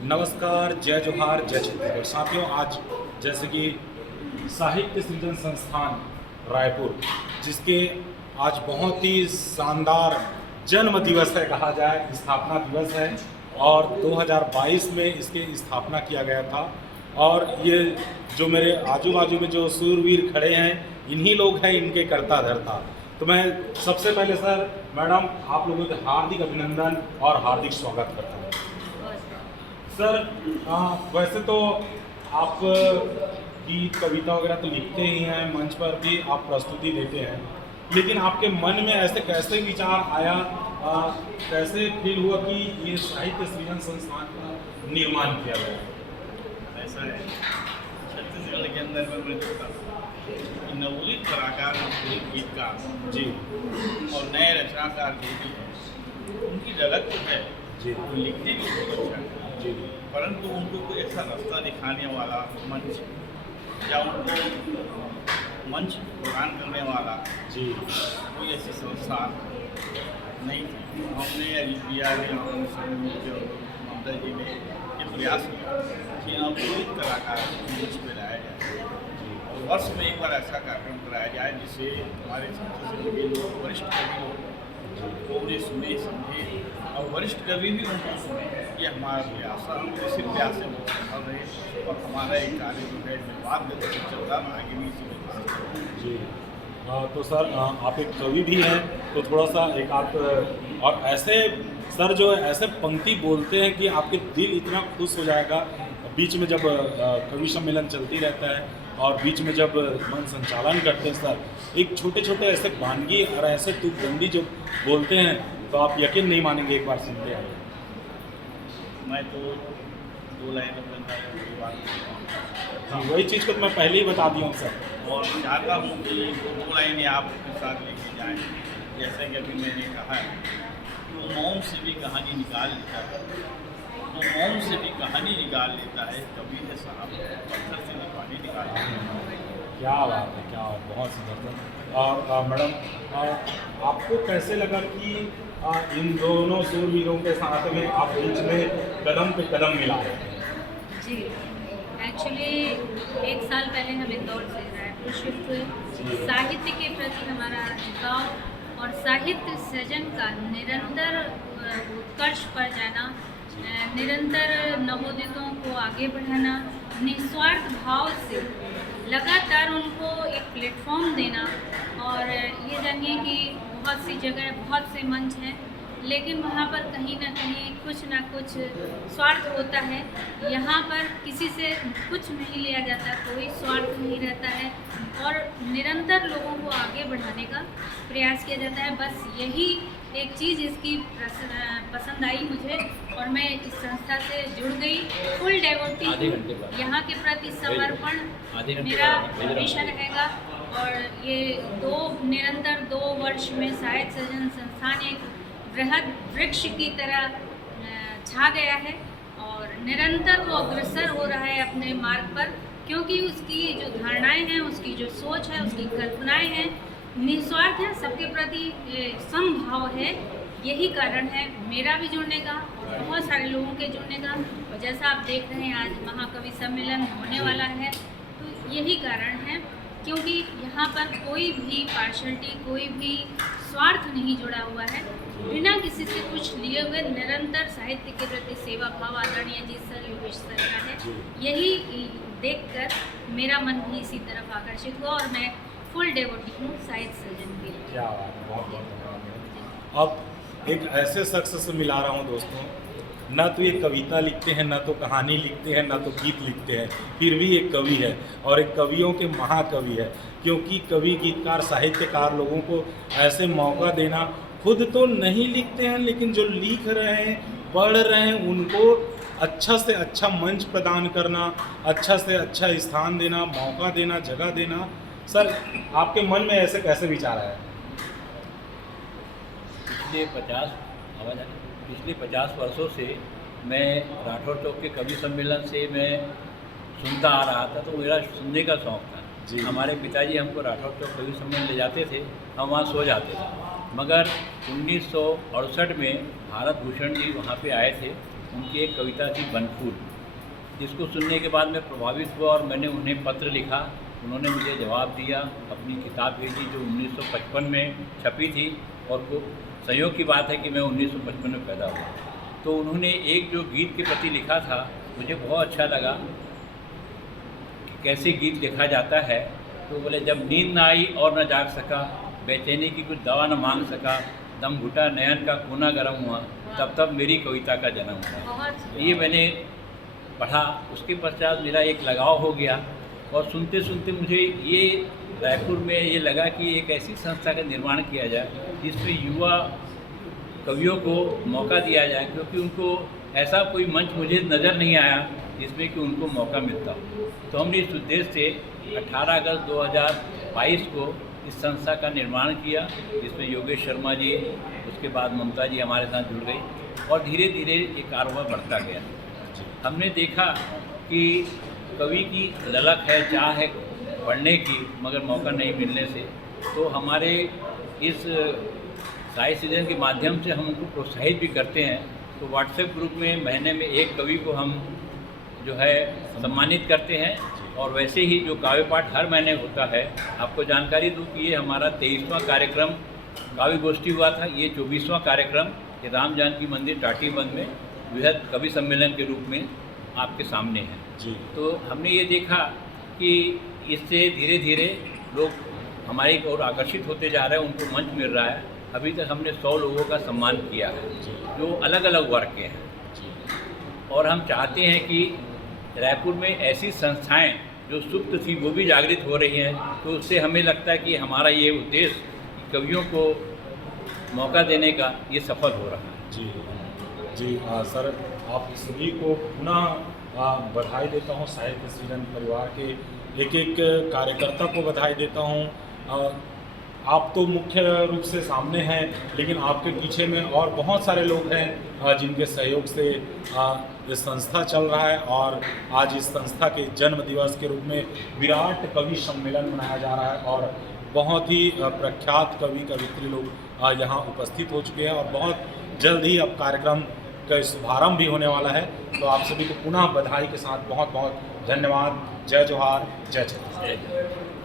नमस्कार, जय जोहार, जय छत्तीसगढ़। साथियों, आज जैसे कि साहित्य सृजन संस्थान रायपुर, जिसके आज बहुत ही शानदार जन्म दिवस है कहा जाए, स्थापना दिवस है और 2022 में इसके स्थापना किया गया था। और ये जो मेरे आजू बाजू में जो सूरवीर खड़े हैं, इन्हीं लोग हैं इनके कर्ता धर्ता। तो मैं सबसे पहले सर, मैडम, आप लोगों का हार्दिक अभिनंदन और हार्दिक स्वागत करता हूँ। सर, वैसे तो आप गीत कविता वगैरह तो लिखते ही हैं, मंच पर भी आप प्रस्तुति देते हैं, लेकिन आपके मन में ऐसे कैसे विचार आया, कैसे फील हुआ कि ये साहित्य सृजन संस्थान का निर्माण किया गया? ऐसा है, छत्तीसगढ़ के अंदर में मैं देखता हूँ नवोदित कलाकार, नवोदित गीतकार जी और नए रचनाकार जो भी हैं, उनकी झलक तो है जी वो लिखते भी बहुत अच्छा है, जी परंतु उनको कोई ऐसा रास्ता दिखाने वाला मंच या उनको मंच प्रदान करने वाला जी कोई ऐसी संस्था नहीं थी। हमने अलिपिया ने और ममता जी ने ये प्रयास किया कि नवोदित कलाकार मंच पर लाया जाए और वर्ष में एक बार ऐसा कार्यक्रम कराया जाए जिससे हमारे छत्तीसगढ़ के लोग, वरिष्ठ कवि लोग वो उन्हें सुने, समझे और वरिष्ठ कवि भी उनको सुने। ये हमारा प्रयास है, हम इसी प्रयास से बहुत सफल रहे और हमारा एक कार्य जो है निर्बाध गति से चल रहा है, आगे भी इसी गति से चल जी। तो सर, आप एक कवि भी हैं, तो थोड़ा सा एक आप और ऐसे सर जो है ऐसे पंक्ति बोलते हैं कि आपके दिल इतना खुश हो जाएगा। बीच में जब कवि सम्मेलन चलती रहता है और बीच में जब मन संचालन करते हैं सर, एक छोटे छोटे ऐसे वानगी और ऐसे तुकबंदी जो बोलते हैं, तो आप यकीन नहीं मानेंगे एक बार सुनते हैं। मैं तो दो लाइनों में हाँ, वही चीज़ को तो मैं पहले ही बता दिया हूँ सर। और चाहता हूँ कि दो लाइनें आपके साथ लेके जाएँ। जैसे कि अभी मैंने कहा है, तो मौन से भी कहानी निकाल लेता है, तो मौन से भी कहानी निकाल लेता है, कभी है साहब पत्थर से भी पानी निकाल लेता है। क्या बात है, क्या बात, बहुत सुंदर। और मैडम, आपको कैसे लगा कि इन दोनों सूरवीरों के साथ में आप बीच में कदम पे कदम मिला है? जी, एक्चुअली 1 साल पहले हम इंदौर से रायपुर शिफ्ट हुए। साहित्य के प्रति हमारा झुकाव और साहित्य सृजन का निरंतर उत्कर्ष पर जाना, निरंतर नवोदितों को आगे बढ़ाना, निस्वार्थ भाव से लगातार उनको एक प्लेटफॉर्म देना। और ये जानिए कि बहुत सी जगह, बहुत से मंच हैं, लेकिन वहाँ पर कहीं ना कहीं कुछ ना कुछ स्वार्थ होता है। यहाँ पर किसी से कुछ नहीं लिया जाता, कोई स्वार्थ नहीं रहता है और निरंतर लोगों को आगे बढ़ाने का प्रयास किया जाता है। बस यही एक चीज़ इसकी पसंद आई मुझे और मैं इस संस्था से जुड़ गई। फुल डेवोटी, यहाँ के प्रति समर्पण मेरा हमेशा रहेगा। और ये निरंतर 2 वर्ष में साहित्य सृजन संस्थान एक बृहद वृक्ष की तरह छा गया है और निरंतर वो अग्रसर हो रहा है अपने मार्ग पर, क्योंकि उसकी जो धारणाएं हैं, उसकी जो सोच है, उसकी कल्पनाएं हैं, निस्वार्थ है, सबके प्रति समभाव है। यही कारण है मेरा भी जुड़ने का और बहुत सारे लोगों के जुड़ने का। और जैसा आप देख रहे हैं, आज महाकवि सम्मेलन होने वाला है, तो यही कारण है, क्योंकि यहाँ पर कोई भी पार्शलिटी, कोई भी स्वार्थ नहीं जुड़ा हुआ है। बिना किसी से कुछ लिए हुए निरंतर साहित्य के प्रति सेवा भाव आदरणीय जी सर, योगेश सर का है। यही देखकर मेरा मन भी इसी तरफ आकर्षित हुआ और मैं फुल डेवोटी हूँ साहित्य सृजन के लिए। क्या बात है, बहुत बहुत धन्यवाद। अब एक ऐसे शख्स से मिला रहा हूँ दोस्तों, ना तो ये कविता लिखते हैं, ना तो कहानी लिखते हैं, ना तो गीत लिखते हैं, फिर भी एक कवि है और एक कवियों के महाकवि है। क्योंकि कवि, गीतकार, साहित्यकार लोगों को ऐसे मौका देना, खुद तो नहीं लिखते हैं लेकिन जो लिख रहे हैं, पढ़ रहे हैं, उनको अच्छा से अच्छा मंच प्रदान करना, अच्छा से अच्छा स्थान देना, मौका देना, जगह देना। सर, आपके मन में ऐसे कैसे विचार आया? पिछले 50 वर्षों से मैं राठौर चौक के कवि सम्मेलन से मैं सुनता आ रहा था, तो मेरा सुनने का शौक़ था जी। हमारे पिताजी हमको राठौर चौक कवि सम्मेलन ले जाते थे, हम वहाँ सो जाते थे। मगर 1968 में भारत भूषण जी वहाँ पे आए थे उनकी एक कविता थी बनफूल, जिसको सुनने के बाद मैं प्रभावित हुआ और मैंने उन्हें पत्र लिखा। उन्होंने मुझे जवाब दिया, अपनी किताब भेजी जो 1955 में छपी थी, और वो संयोग की बात है कि मैं 1955 में पैदा हुआ। तो उन्होंने एक जो गीत के प्रति लिखा था, मुझे बहुत अच्छा लगा कि कैसे गीत लिखा जाता है। तो बोले, जब नींद न आई और न जाग सका, बेचैनी की कुछ दवा न मांग सका, दम घुटा नयन का कोना गर्म हुआ, तब तब मेरी कविता का जन्म हुआ। बहुत ये मैंने पढ़ा, उसके पश्चात मेरा एक लगाव हो गया, और सुनते सुनते मुझे ये रायपुर में ये लगा कि एक ऐसी संस्था का निर्माण किया जाए जिसमें युवा कवियों को मौका दिया जाए, क्योंकि उनको ऐसा कोई मंच मुझे नज़र नहीं आया जिसमें कि उनको मौका मिलता हो। तो हमने इस उद्देश्य से 18 अगस्त 2022 को इस संस्था का निर्माण किया, जिसमें योगेश शर्मा जी, उसके बाद ममता जी हमारे साथ जुड़ गई, और धीरे धीरे ये कारोबार बढ़ता गया। हमने देखा कि कवि की ललक है, चाह है पढ़ने की, मगर मौका नहीं मिलने से, तो हमारे इस साहित्य सृजन के माध्यम से हम उनको प्रोत्साहित भी करते हैं। तो व्हाट्सएप ग्रुप में महीने में एक कवि को हम जो है सम्मानित करते हैं, और वैसे ही जो काव्य पाठ हर महीने होता है, आपको जानकारी दूँ कि ये हमारा 23वां कार्यक्रम काव्य गोष्ठी हुआ था, ये 24वां कार्यक्रम ये राम जानकी मंदिर टाटीबंध में वृहद कवि सम्मेलन के रूप में आपके सामने है जी। तो हमने ये देखा कि इससे धीरे धीरे लोग हमारी ओर आकर्षित होते जा रहे हैं, उनको मंच मिल रहा है। अभी तक हमने 100 लोगों का सम्मान किया है जो अलग अलग वर्ग के हैं, और हम चाहते हैं कि रायपुर में ऐसी संस्थाएं जो सुप्त थी वो भी जागृत हो रही हैं। तो उससे हमें लगता है कि हमारा ये उद्देश्य कवियों को मौका देने का ये सफल हो रहा है। जी जी सर, आप सभी को पुनः बधाई देता हूँ। साहित्य सृजन परिवार के एक एक कार्यकर्ता को बधाई देता हूँ। आप तो मुख्य रूप से सामने हैं, लेकिन आपके पीछे में और बहुत सारे लोग हैं जिनके सहयोग से ये संस्था चल रहा है, और आज इस संस्था के जन्म दिवस के रूप में विराट कवि सम्मेलन मनाया जा रहा है, और बहुत ही प्रख्यात कवि कवित्री लोग यहाँ उपस्थित हो चुके हैं, और बहुत जल्द ही अब कार्यक्रम का शुभारंभ भी होने वाला है। तो आप सभी को पुनः बधाई के साथ बहुत बहुत धन्यवाद। जय जोहार, जय छत्तीसगढ़।